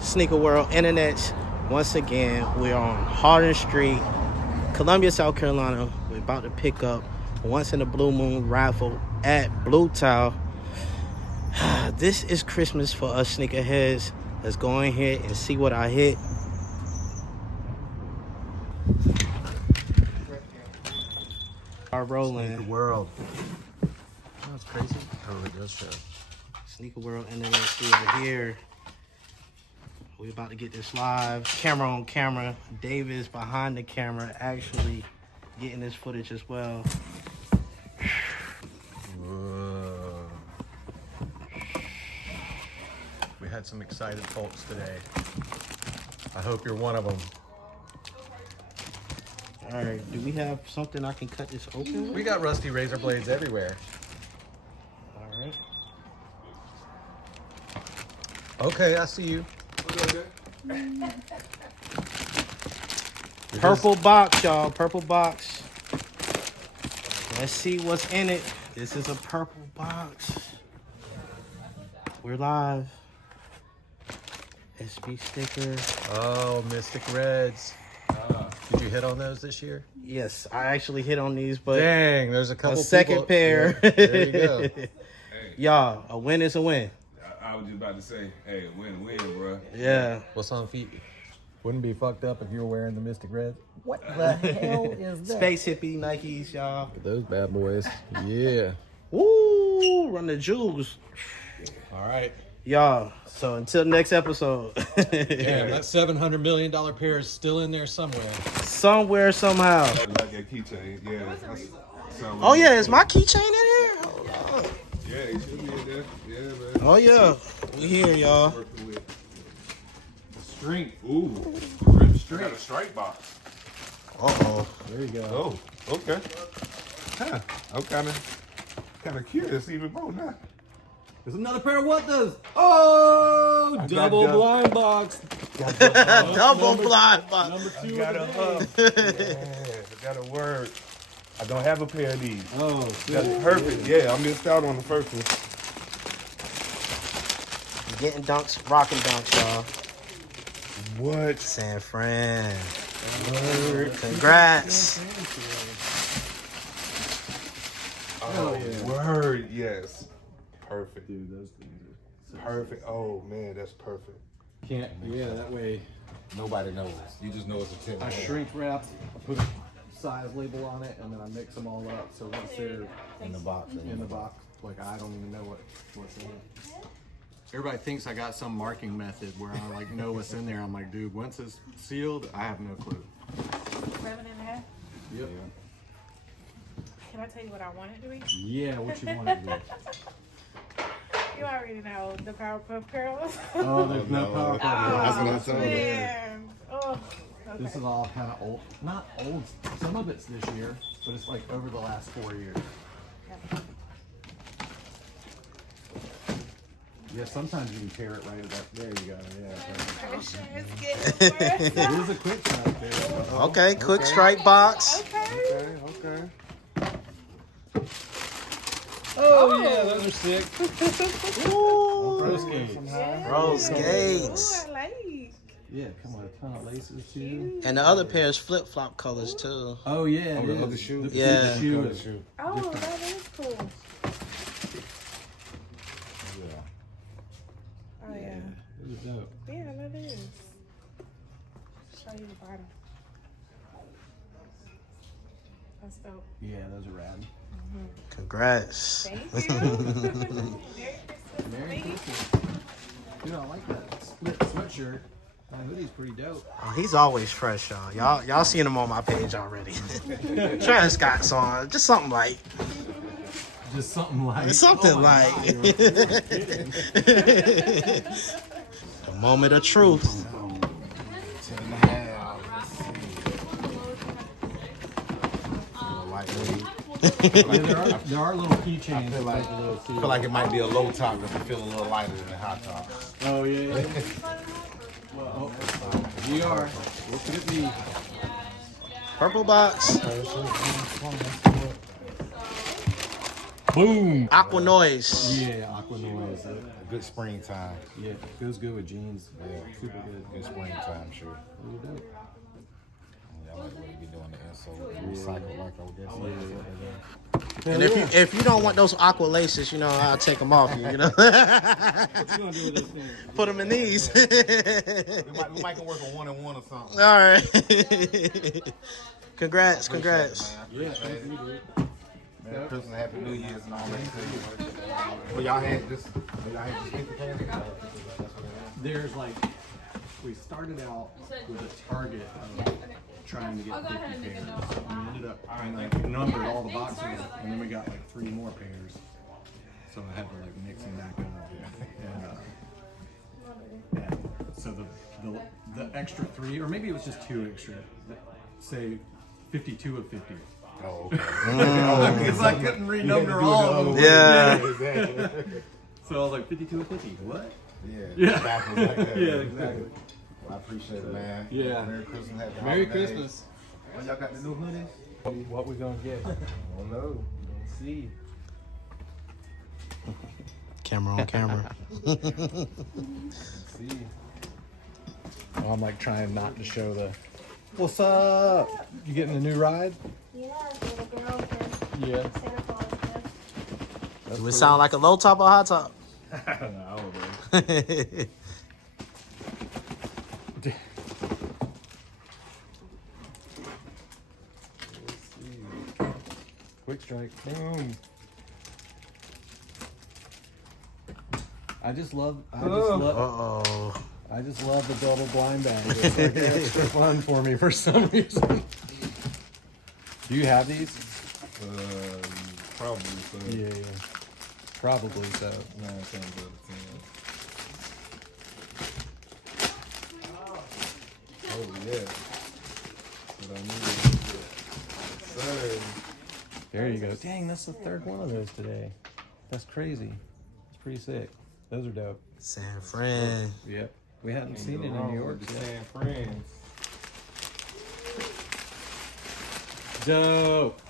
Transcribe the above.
Sneaker World Internet. Once again, we're on Hardin Street, Columbia, South Carolina. We're about to pick up Once in a Blue Moon raffle at Bluetile. This is Christmas for us sneakerheads. Let's go in here and see what I hit. Are rolling. Sneaker World. That's crazy. Oh, it does show. Sneaker World Internet. We are here. We're about to get this live. Camera on camera. Davis behind the camera actually getting this footage as well. Whoa. We had some excited folks today. I hope you're one of them. All right, do we have something I can cut this open with? We got rusty razor blades everywhere. All right. Okay, I see you. Purple box, y'all. Purple box. Let's see what's in it. This is a purple box. We're live. SB sticker. Oh, Mystic Reds. Did you hit on those this year? Yes, I actually hit on these, but dang, there's a couple. a second people. pair. Yeah, there you go. Hey, Y'all, a win is a win. I was just about to say, hey, win, bro. Yeah. What's on feet? Wouldn't be fucked up if you were wearing the Mystic Reds. What the hell is that? Space hippie Nikes, y'all. Look at those bad boys. Yeah. Woo! Run the jewels. All right. Y'all, so until next episode. Damn, that $700 million pair is still in there somewhere. Somewhere, somehow. Like that keychain, yeah. Oh, yeah, is my keychain in here? Hold on. Yeah, it should be in there. Yeah, man. Oh, yeah. We here, y'all. Working with The string. ooh, Rip I string. got a strike box. Uh-oh. There you go. Oh, okay. Huh. I'm kind of curious even more now. There's another pair of what those? Oh, I double got blind box. Double blind box. Number I two. got a of hub. the day. Yeah, I got a word. I don't have a pair of these. Oh, That's shit. perfect. Yeah, I missed out on the first one. Getting dunks, rocking dunks, y'all. What? San Fran. Word. Congrats. Oh, yeah. word. Yes. Perfect. Dude, those things are Perfect. Oh man, that's perfect. Can't. Yeah, that way. Nobody knows. You just know it's a 10. I shrink wrap, I put a size label on it, and then I mix them all up. So once they're in the box. in the box, like I don't even know what's in it. Everybody thinks I got some marking method where I like know what's in there. I'm like, dude, once it's sealed, I have no clue. 7.5. Yep. Can I tell you what I want it to be? Yeah, what you want to do? You already know the Powerpuff Girls. Oh, there's no power. That's what I told you. Man. Oh, okay. This is all kind of old. Not old. Some of it's this year, but it's like over the last 4 years. Yeah, sometimes you can tear it right up. There you go. Yeah. Pressure is getting It worse. is a quick strike there. Okay, quick strike box. Okay. Okay. Oh, yeah, those are sick. Ooh. Pro skates. Bro, skates. Ooh, I like. Yeah, come on, a ton of laces too. And the other pair is flip-flop colors, too. Oh yeah, the other shoe? Yeah. The shoe Other is shoe. Oh, that is cool. Yeah. Oh, yeah. it is dope. Yeah, that is. Show you the bottom. That's dope. Yeah, those are rad. Congrats. Thank you. Merry Christmas. Merry Thank you. Christmas. Dude, I like that split sweatshirt. That hoodie's pretty dope. Oh, he's always fresh, y'all. Y'all seen him on my page already. Travis Scott's on. Just something light. Just something like. Something oh my like. God. A moment of truth. Yeah, there are little keychains. I feel like it might be a low top if I feel a little lighter than a hot top. Oh yeah. Well, we are. Look at me. Purple box. Boom. Aqua noise. Yeah, Aqua Noise. Good springtime. Yeah, goes good with jeans. Yeah, Super good. Good springtime shirt. Really dope. Yeah, I like what you be doing the insole recycle like I guess. And if you don't want those aqua laces, you know, I'll take them off you. You know, What you gonna do with those things? put them in these. We might can work on 1 and 1 or something. All right. Congrats. Yeah, thank you, dude. Merry Christmas, Happy New Year's, and all that too. Well, y'all had this. Y'all had this 50 pounds? There's like, we started out with a target of trying to get 50 pairs. And we ended up, I like numbered all the boxes, and then we got like 3 more pairs. So I had to like mix them back up. And so the extra 3, or maybe it was just 2 extra, say 52 of 50. Oh, okay. Because I couldn't renumber all of them. Yeah. Exactly. So I was like 52 of 50. What? Yeah. Backwards like that. Yeah, exactly. Well, I appreciate it, man. Yeah. Merry Christmas, Happy Merry holidays. Christmas. Well, y'all got the new hoodies? What we gonna get? I don't know. Let's see. Camera on camera. Let's see. Oh, I'm like trying not to show the. What's up? You getting a new ride? Yeah, little girl gift. Yeah. Santa Claus gift. Do it sound like a low top or high top? I don't know. Quick strike. Boom. I just love Uh-oh. the double blind bag. It's like extra fun for me for some reason. Do you have these? Probably so. Yeah. Probably so. 9 times out of 10. Oh yeah. What I need. Third. There you go. Dang, that's the 3rd one of those today. That's crazy. It's pretty sick. Those are dope. San Fran. Yep. We hadn't seen it in New York The yet. San Friends. Dope.